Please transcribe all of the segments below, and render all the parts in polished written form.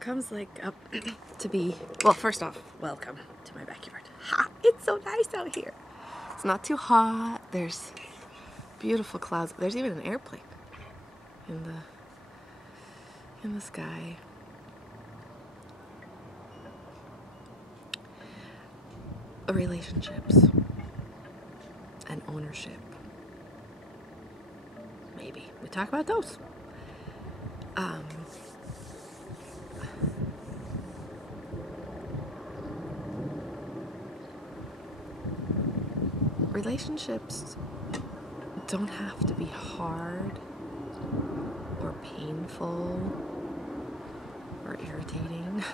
Comes like up to be, well, first off, welcome to my backyard. Ha! It's so nice out here. It's not too hot. There's beautiful clouds. There's even an airplane in the sky. Relationships and ownership. Maybe we talk about those. Relationships don't have to be hard or painful or irritating.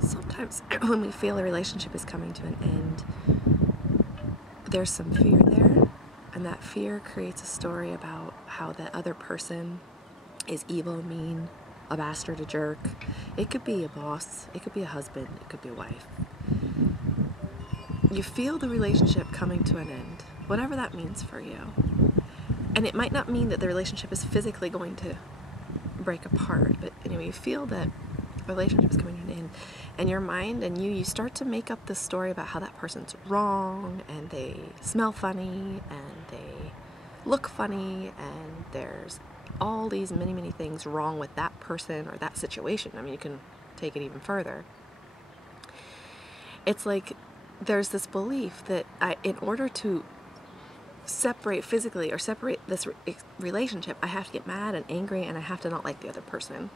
Sometimes when we feel a relationship is coming to an end, there's some fear there, and that fear creates a story about how that other person is evil, mean, a bastard, a jerk. It could be a boss, it could be a husband, it could be a wife. You feel the relationship coming to an end, whatever that means for you. And it might not mean that the relationship is physically going to break apart, but anyway, you feel that relationship is coming to an end, and your mind and you start to make up this story about how that person's wrong, and they smell funny, and they look funny, and there's all these many things wrong with that person or that situation. I mean, you can take it even further. It's like there's this belief that in order to separate physically or separate this relationship, I have to get mad and angry, and I have to not like the other person.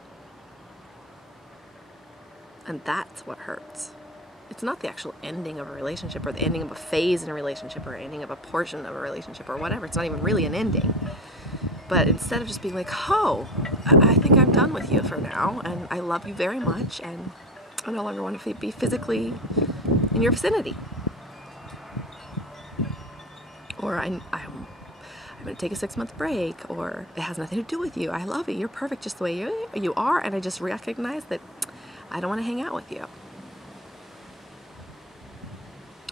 And that's what hurts. It's not the actual ending of a relationship or the ending of a phase in a relationship or ending of a portion of a relationship or whatever. It's not even really an ending. But instead of just being like, oh, I think I'm done with you for now, and I love you very much, and I no longer want to be physically in your vicinity. Or I'm going to take a 6-month break, or it has nothing to do with you. I love you. You're perfect just the way you are, and I just recognize that I don't want to hang out with you.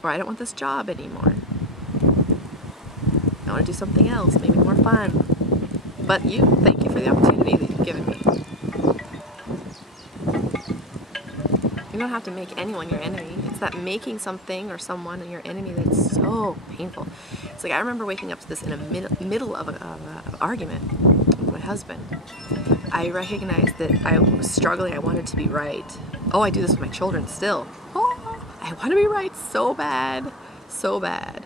Or I don't want this job anymore. I want to do something else, maybe more fun. But thank you for the opportunity that you've given me. You don't have to make anyone your enemy. It's that making something or someone your enemy that's so painful. It's like I remember waking up to this in the middle of an argument with my husband. I recognized that I was struggling. I wanted to be right. Oh, I do this with my children still. Oh, I want to be right so bad sometimes.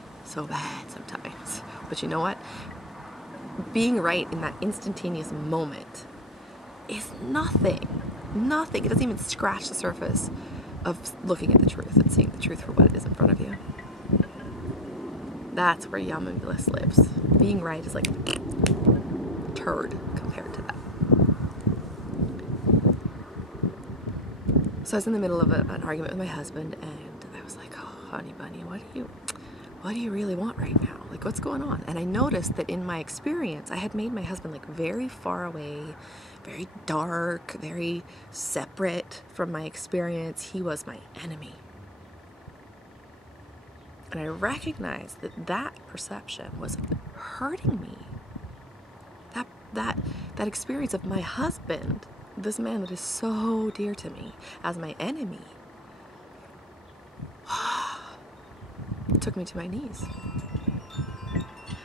But you know what? Being right in that instantaneous moment is nothing. Nothing. It doesn't even scratch the surface of looking at the truth and seeing the truth for what it is in front of you. That's where Yama Bliss lives. Being right is like a turd compared to that. So I was in the middle of an argument with my husband, and I was like, oh, honey bunny, what do you really want right now? Like, what's going on? And I noticed that in my experience, I had made my husband like very far away, very dark, very separate from my experience. He was my enemy. And I recognized that perception was hurting me. That experience of my husband, this man that is so dear to me, as my enemy, took me to my knees.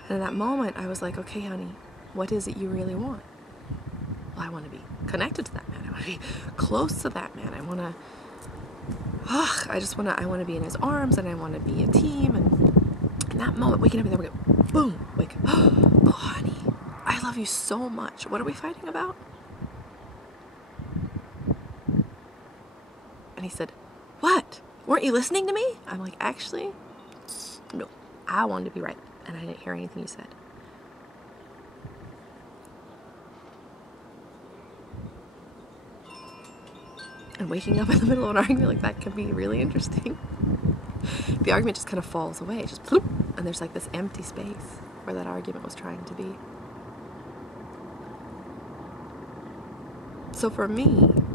And in that moment, I was like, okay, honey, What is it you really want? Well, I want to be connected to that man. I want to be close to that man. I want to, I want to be in his arms, and I want to be a team. And in that moment, waking up and then we go, boom, like, oh, honey, I love you so much. What are we fighting about? And he said, what? Weren't you listening to me? I'm like, actually, no, I wanted to be right. And I didn't hear anything you said. And waking up in the middle of an argument like that can be really interesting. The argument just kind of falls away, just bloop, and there's like this empty space where that argument was trying to be. So for me,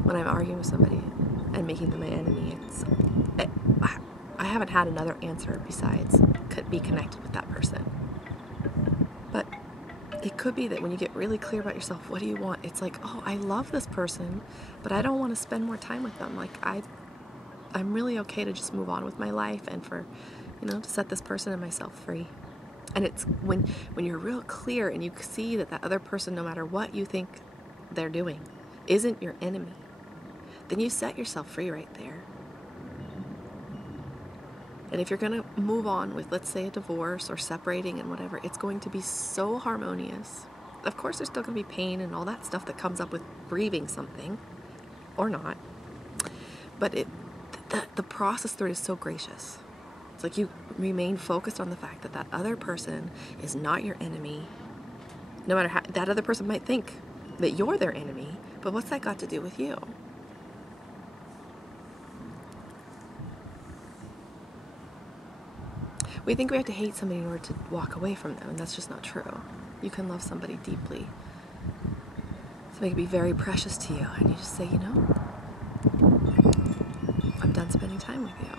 when I'm arguing with somebody and making them my enemy, I haven't had another answer besides be connected with that person. But it could be that when you get really clear about yourself, what do you want? It's like, oh, I love this person, but I don't want to spend more time with them. Like, I'm really okay to just move on with my life and for, to set this person and myself free. And it's when you're real clear and you see that other person, no matter what you think they're doing, isn't your enemy, then you set yourself free right there. And if you're going to move on with, let's say, a divorce or separating and whatever, it's going to be so harmonious. Of course, there's still going to be pain and all that stuff that comes up with grieving something, or not. But the process through it is so gracious. It's like you remain focused on the fact that other person is not your enemy. No matter how that other person might think that you're their enemy, but what's that got to do with you? We think we have to hate somebody in order to walk away from them, and that's just not true. You can love somebody deeply. Somebody can be very precious to you, and you just say, I'm done spending time with you.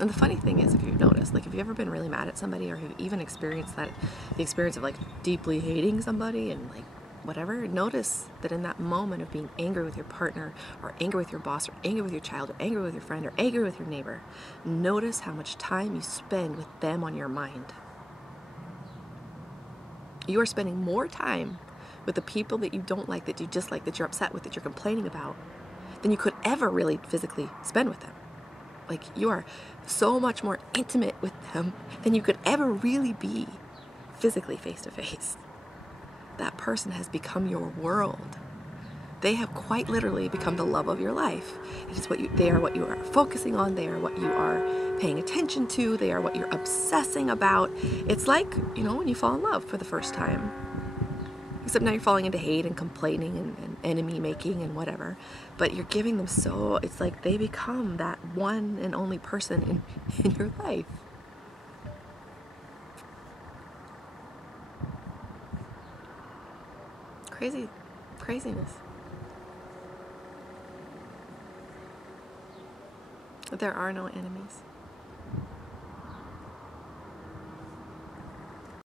And the funny thing is, if you've noticed, like if you've ever been really mad at somebody, or you've even experienced the experience of like deeply hating somebody and like whatever, notice that in that moment of being angry with your partner, or angry with your boss, or angry with your child, or angry with your friend, or angry with your neighbor, notice how much time you spend with them on your mind. You are spending more time with the people that you don't like, that you dislike, that you're upset with, that you're complaining about, than you could ever really physically spend with them. Like, you are so much more intimate with them than you could ever really be physically face to face. That person has become your world. They have quite literally become the love of your life. It is they are what you are focusing on. They are what you are paying attention to. They are what you're obsessing about. It's like, when you fall in love for the first time. Except now you're falling into hate and complaining and enemy making and whatever. But you're giving them it's like they become that one and only person in your life. Craziness. There are no enemies.